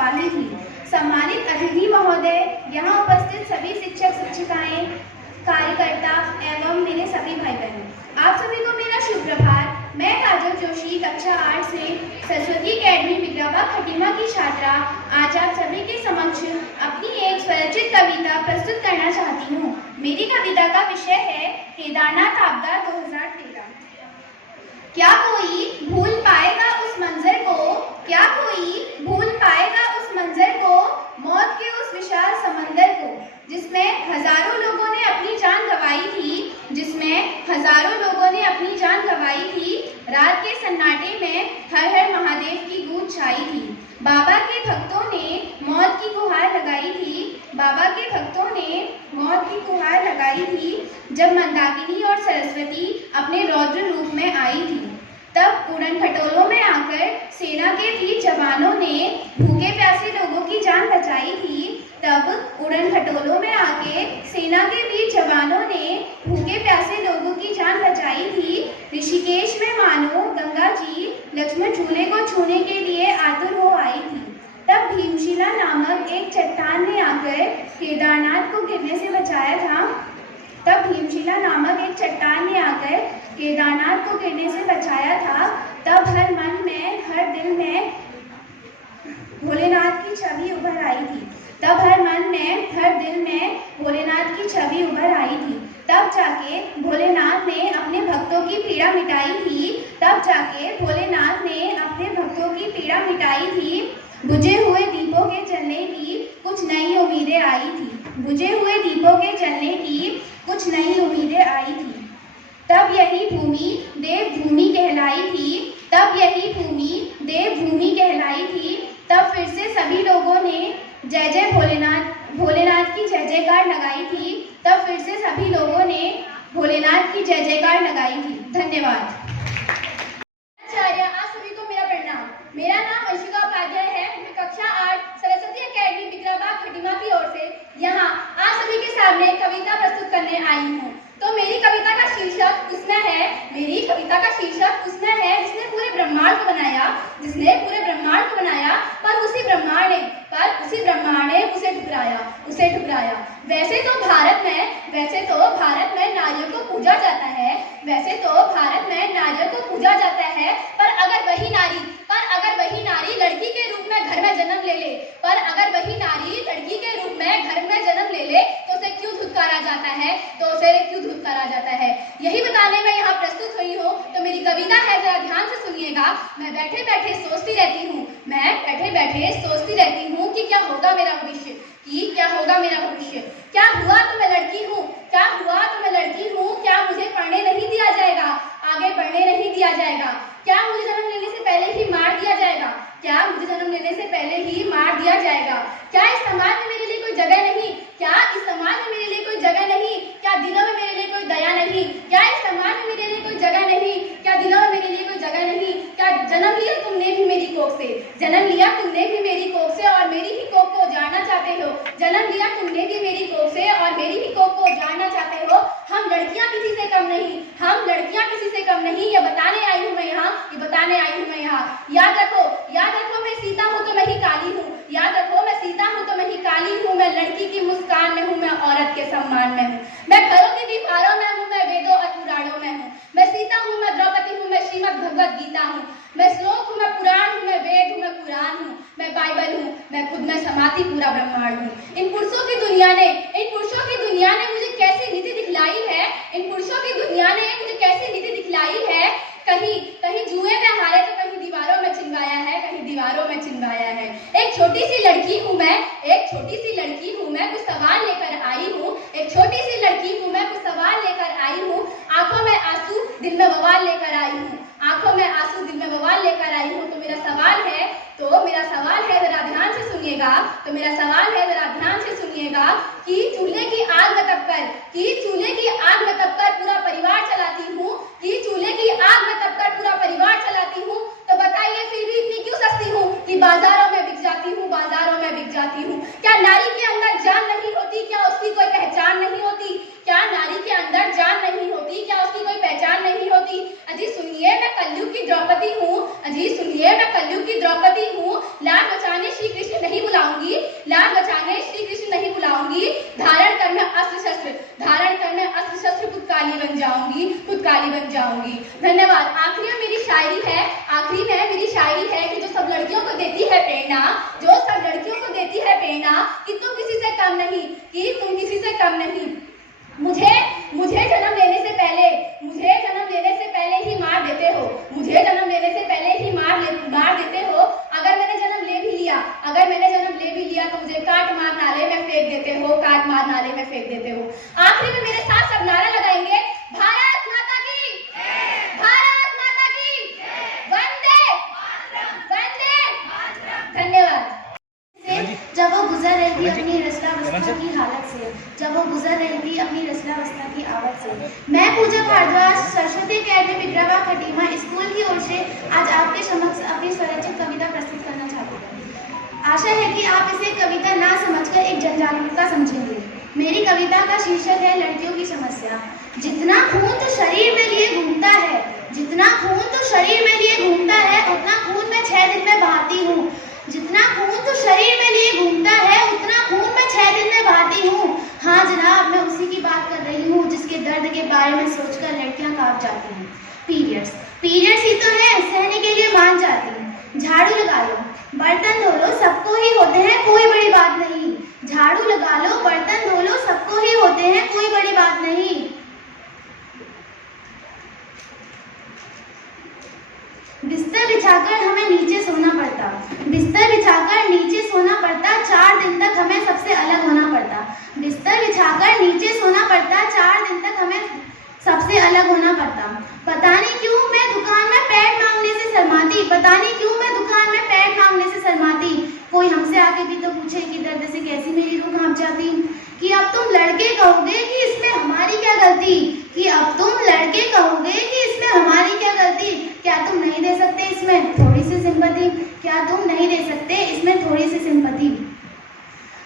अपाही थी। सम्मानित अतिथि महोदय, यहाँ उपस्थित सभी शिक्षक शिक्षिकाएं, कार्यकर्ता एवं मेरे सभी भाई बहन, आप सभी को मेरा शुभ प्रभात। मैं काजल जोशी कक्षा 8 से सरस्वती अकेडमी बिग्रावा खटीमा की छात्रा आज आप सभी के समक्ष अपनी एक स्वरचित कविता प्रस्तुत करना चाहती हूँ। मेरी कविता का विषय है केदारनाथ आपदा 2013। क्या कोई भूल पाएगा उस मंजर को, क्या कोई भूल पाएगा उस मंजर को, मौत के उस विशाल समंदर को, जिसमें हजारों लोगों ने अपनी जान गंवाई थी, जिसमें हजारों लोगों ने अपनी जान गंवाई थी। रात के सन्नाटे में हर हर महादेव की गूंज छाई थी। बाबा के भक्तों ने मौत की गुहार लगाई थी, बाबा के भक्तों ने मौत की गुहार लगाई थी। जब मंदाकिनी और सरस्वती अपने रौद्र रूप में आई थी, तब उड़न खटोलों में आकर सेना के वीर जवानों ने भूखे प्यासे लोगों की जान बचाई थी। तब उड़न खटोलों में आके सेना के वीर जवानों ने भूखे प्यासे लोगों की जान बचाई थी। ऋषिकेश में मानो गंगा जी लक्ष्मण झूले को छूने के लिए आतुर हो आई थी। तब भीमशिला नामक एक चट्टान ने आकर केदारनाथ को गिरने से बचाया था। तब भीमशिला नामक एक चट्टान ने आकर केदारनाथ को गिरने से बचाया था। तब हर मन में हर दिल में भोलेनाथ की छवि उभर आई थी। तब हर मन में हर दिल में भोलेनाथ की छवि उभर आई थी। तब जाके भोलेनाथ ने अपने भक्तों की पीड़ा मिटाई थी। तब जाके भोलेनाथ ने अपने भक्तों की पीड़ा मिटाई थी। बुझे हुए दीपों के जलने की कुछ नई उम्मीदें आई थी। बुझे हुए दीपों के जलने की कुछ नई उम्मीदें आई थी। तब यही भूमि देवभूमि कहलाई थी। तब यही भूमि देवभूमि कहलाई थी। तब फिर से सभी लोगों ने जय जय भोलेनाथ भोलेनाथ की जय जयकार लगाई थी। तब फिर से सभी लोगों ने भोलेनाथ की जय जयकार लगाई थी। धन्यवाद। आप सभी को मेरा प्रणाम। मेरा नाम अंशिका उपाध्याय है। मैं कक्षा 8 सरस्वती अकेडमी बिग्रावा खटीमा की ओर से यहाँ आप सभी के सामने कविता प्रस्तुत करने आई हूँ। तो मेरी कविता का शीर्षक उसमें है जिसने पूरे ब्रह्मांड को बनाया, जिसने पूरे ब्रह्मांड को बनाया, पर उसी ब्रह्मांड ने उसे ठुकराया। वैसे तो भारत में नारियों को पूजा जाता है। वैसे तो भारत में नारियों को पूजा जाता है, पर अगर वही नारी लड़की के रूप में घर में जन्म ले ले, तो उसे क्यों धुतकारा जाता है, यही बताने में यहाँ प्रस्तुत हुई हूँ। तो मेरी कविता है, जरा ध्यान से सुनिएगा। मैं बैठे बैठे सोचती रहती हूँ कि क्या होगा मेरा भविष्य, क्या हुआ तो मैं लड़की हूँ, क्या मुझे पढ़ने नहीं दिया जाएगा, आगे बढ़ने नहीं दिया जाएगा, क्या मुझे जन्म लेने से पहले ही मार दिया जाएगा, क्या इस समाज में मेरे लिए कोई जगह नहीं, क्या दिलों में मेरे लिए कोई दया नहीं, क्या जन्म लिया तुमने भी मेरी कोख से, और मेरी ही कोख को उजाड़ना चाहते हो, हम लड़कियां किसी से कम नहीं, ये बताने आई हूँ मैं यहाँ। याद रखो मैं सीता हूँ तो मैं ही काली हूँ, मैं लड़की की मुस्कान में हूँ, मैं औरत के सम्मान में हूँ, मैं घरों की दीवारों में हूँ, मैं वेदों और पुराणों में हूँ, मैं सीता हूँ, मैं द्रौपदी हूँ, मैं श्रीमद् भगवद गीता हूँ, मैं श्लोक हूँ, मैं पुराण हूँ, मैं वेद हूँ, मैं कुरान हूँ, मैं बाइबल हूँ, मैं खुद में समाती पूरा ब्रह्मांड हूँ। इन पुरुषों की दुनिया ने मुझे कैसी नीति दिखलाई है, कहीं जुए में हारे तो कहीं दीवारों में चिनवाया है। एक छोटी सी लड़की हूँ मैं कुछ सवाल लेकर आई हूँ, आंखों में आंसू दिल में बवाल लेकर आई हूँ, तो मेरा सवाल है जरा ध्यान से सुनिएगा, कि चूल्हे की आग में तपकर पूरा परिवार चलाती हूँ, तो बताइए फिर भी इतनी क्यों सस्ती हूँ कि बाजारों में बिक जाती हूँ। क्या नारी के अंदर जान नहीं होती, क्या उसकी कोई पहचान नहीं होती, अजी सुनिए मैं कलयुग की द्रौपदी हूँ, लाड बचाने श्री कृष्ण नहीं प्रेरणा, जो सब लड़कियों को देती है प्रेरणा कि तुम किसी से कम नहीं, कि तुम किसी से कम नहीं। मुझे जन्म लेने से पहले ही मार देते हो, मुझे जन्म लेने से पहले ही मार देते हो। अगर मैंने जन्म ले भी लिया तो मुझे काट मार नाले में फेंक देते हो, काट मार नाले में फेंक देते हो। आखिरी में मेरे साथ सब नारा लगाएंगे, भारत माता की, भारत माता की, वंदे वंदे। धन्यवाद। जब वो गुजर रही थी अपनी रचनावस्था की हालत से, जब वो गुजर रही थी अपनी रचनावस्था की आवत से। मैं पूजा भारद्वाज सरस्वती अकेडमी बिग्राबाग खटीमा स्कूल की ओर से आज आपके समक्ष अपनी स्वरचित कविता प्रस्तुत करना चाहती हूँ। आशा है कि आप इसे कविता ना समझकर एक जन जागरूकता समझेंगे। मेरी कविता का शीर्षक है लड़कियों की समस्या। जितना खून तो शरीर में लिए घूमता है, जितना खून तो शरीर में लिए घूमता है, उतना खून मैं 6 दिन में बहाती हूँ। जितना खून तो शरीर में लिए घूमता है, उतना खून मैं 6 दिन में बहाती हूँ। हाँ जनाब, मैं उसी की बात कर रही हूँ जिसके दर्द के बारे में सोचकर लड़कियां कांप जाती हैं। पीरियड्स ही तो है, सहने के लिए मान जाती हैं। झाड़ू लगा लो, बर्तन धो लो, सबको ही होते हैं, कोई बड़ी बात नहीं। झाड़ू लगा लो, बर्तन धो लो, सबको ही होते हैं, कोई बड़ी बात नहीं। बिस्तर बिछाकर हमें नीचे सोना पड़ता, बिस्तर बिछाकर नीचे सोना पड़ता, 4 दिन तक हमें सबसे अलग होना पड़ता। बिस्तर बिछाकर नीचे सोना पड़ता, 4 दिन तक हमें सबसे अलग होना पड़ता। पता नहीं क्यों मैं दुकान में पैड मांगने से शर्माती, पता नहीं क्यों मैं दुकान में पैड मांगने से शर्माती। कोई हमसे आके भी तो पूछे कि दर्द से कैसी मेरी रूह कांप जाती। कि अब तुम लड़के कहोगे कि इसमें हमारी क्या गलती, कि अब तुम लड़के कहोगे कि इसमें हमारी क्या गलती। क्या तुम नहीं दे सकते इसमें थोड़ी सी सिंपैथी, क्या तुम नहीं दे सकते इसमें थोड़ी सी सिंपैथी।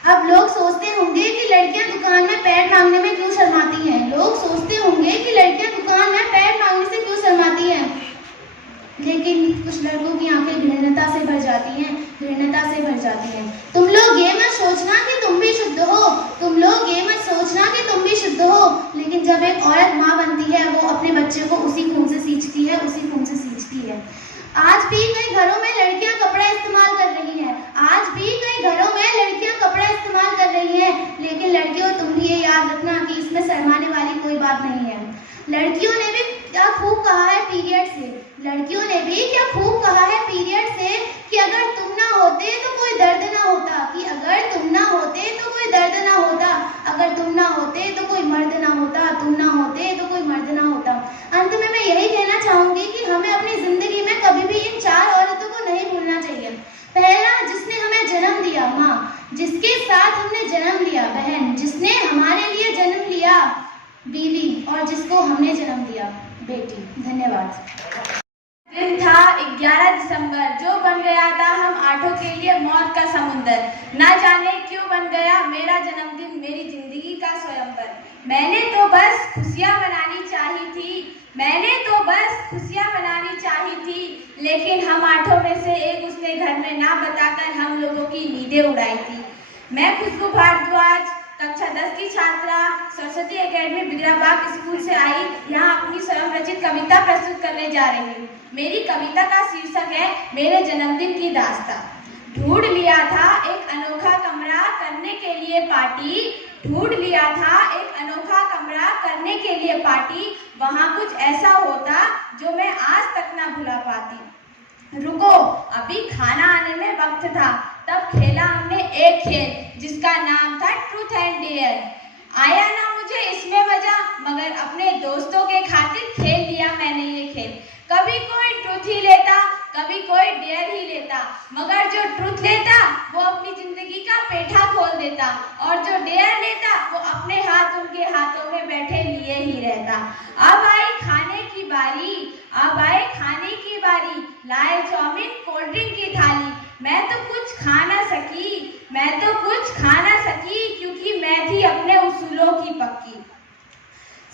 अब लोग सोचते होंगे कि लड़कियां दुकान में पैड मांगने में क्यों शर्माती हैं। लोग सोचते होंगे कि लड़कियां दुकान में पैड मांगने से क्यों शर्माती हैं। लेकिन कुछ लड़कों की आंखें घृणता से भर जाती हैं, घृणता से भर जाती हैं। तुम लोग ये मत सोचना कि तुम भी शुद्ध हो, तुम लोग ये मत सोचना कि तुम भी शुद्ध हो। लेकिन जब एक औरत माँ बनती है, वो अपने बच्चे को उसी खून से सींचती है, उसी खून से सींचती है। आज भी कई घरों में लड़कियां कपड़ा इस्तेमाल कर रही हैं, आज भी कई घरों में लड़कियां कपड़ा इस्तेमाल कर रही हैं। लेकिन लड़कियों, तुम भी ये याद रखना कि इसमें शर्माने वाली कोई बात नहीं है। लड़कियों ने भी क्या खूब कहा है पीरियड से, लड़कियों ने भी क्या खूब कहा है पीरियड से कि अगर तुम ना होते तो कोई दर्द ना होता, कि अगर तुम ना होते तो कोई दर्द ना होता, अगर तुम ना होते तो कोई मर्द ना होता, तुम ना होते तो कोई मर्द ना होता। अंत में मैं यही कहना चाहूंगी कि हमें अपनी जिंदगी में कभी भी इन 4 औरतों को नहीं भूलना चाहिए। पहला, जिसने हमें जन्म दिया, माँ, जिसके साथ हमने जन्म लिया, बहन, जिसने हमारे लिए जन्म लिया, बीवी, और जिसको हमने जन्म दिया, बेटी। धन्यवाद। दिन था 11 दिसंबर, जो बन गया था हम आठों के लिए मौत का समुंदर। ना जाने क्यों बन गया मेरा जन्मदिन, मेरी जिंदगी का स्वयंवर। मैंने तो बस खुशियां मनानी चाहिए थी, मैंने तो बस खुशियां मनानी चाहिए थी। लेकिन हम आठों में से एक उसने घर में ना बताकर हम लोगों की नींदें उड़ाई थी। मैं खुशबू भारद्वाज, कक्षा 10 की छात्रा, सरस्वती अकेडमी बिग्राबाग स्कूल से आई, यहाँ अपनी स्वयं रचित कविता प्रस्तुत करने जा रही हूँ। मेरी कविता का शीर्षक है मेरे जन्मदिन की दास्तां। ढूंढ लिया था एक अनोखा कमरा करने के लिए पार्टी, ढूंढ लिया था एक अनोखा कमरा करने के लिए पार्टी। वहाँ कुछ ऐसा होता जो मैं आज तक ना भुला पाती। रुको, अभी खाना आने में वक्त था, तब खेला हमने एक खेल जिसका नाम था ट्रूथ एंड डेयर। आया ना मुझे इसमें मजा, मगर अपने दोस्तों के खातिर खेल लिया मैंने ये खेल। कभी कोई ट्रूथ ही लेता, कभी कोई डेयर ही लेता, मगर जो ट्रूथ लेता वो अपनी जिंदगी का पेठा खोल देता, और जो डेयर लेता वो अपने हाथ उनके हाथों में बैठे लिए ही रहता। अब आई खाने की बारी, अब आए खाने की बारी, लाए चाउमीन कोल्ड ड्रिंक की थाली। मैं तो कुछ खा ना सकी, मैं तो कुछ खा ना सकी, क्योंकि मैं थी अपने उसूलों की पक्की।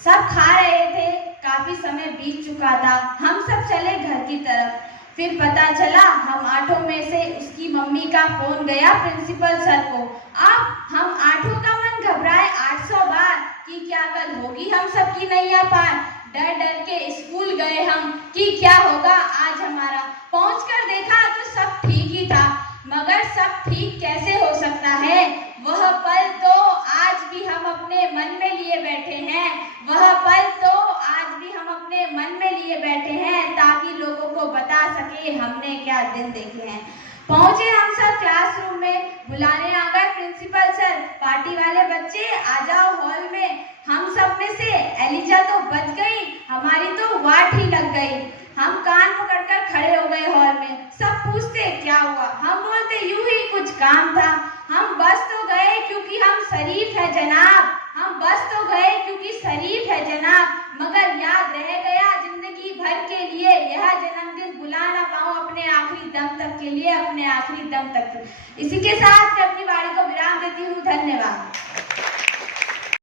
सब खा रहे थे, काफी समय बीत चुका था, हम सब चले घर की तरफ। फिर पता चला हम आठों में से उसकी मम्मी का फोन गया प्रिंसिपल सर को। अब हम आठों का मन घबराए 800 बार कि क्या कल होगी हम सबकी नैया पार। डर डर के स्कूल गए हम कि क्या होगा आज हमारा। पहुंचकर देखा तो सब ठीक ही था, मगर ठीक कैसे हो सकता है? वह पल तो आज भी हम अपने मन में लिए बैठे हैं, वह पल तो आज भी हम अपने मन में लिए बैठे हैं, ताकि लोगों को बता सके हमने क्या दिन देखे हैं। पहुंचे हम सब क्लासरूम में, बुलाने आ गए प्रिंसिपल सर, पार्टी वाले बच्चे आ जाओ हॉल में। हम सब में से एलिजा तो बच गई, हमारी तो वाट ही लग गई। हम कान पकड़कर खड़े हो गए हॉल में। सब पूछते क्या हुआ, हम बोलते यूं ही कुछ काम था। हम बस तो गए क्योंकि हम शरीफ है जनाब, हम बस तो गए क्योंकि शरीफ है जनाब, मगर याद रह गया जिंदगी भर के लिए, यह जन्मदिन बुला ना पाऊं अपने आखिरी दम तक के लिए, अपने आखिरी दम तक। इसी के साथ मैं अपनी वाणी को विराम देती हूँ। धन्यवाद।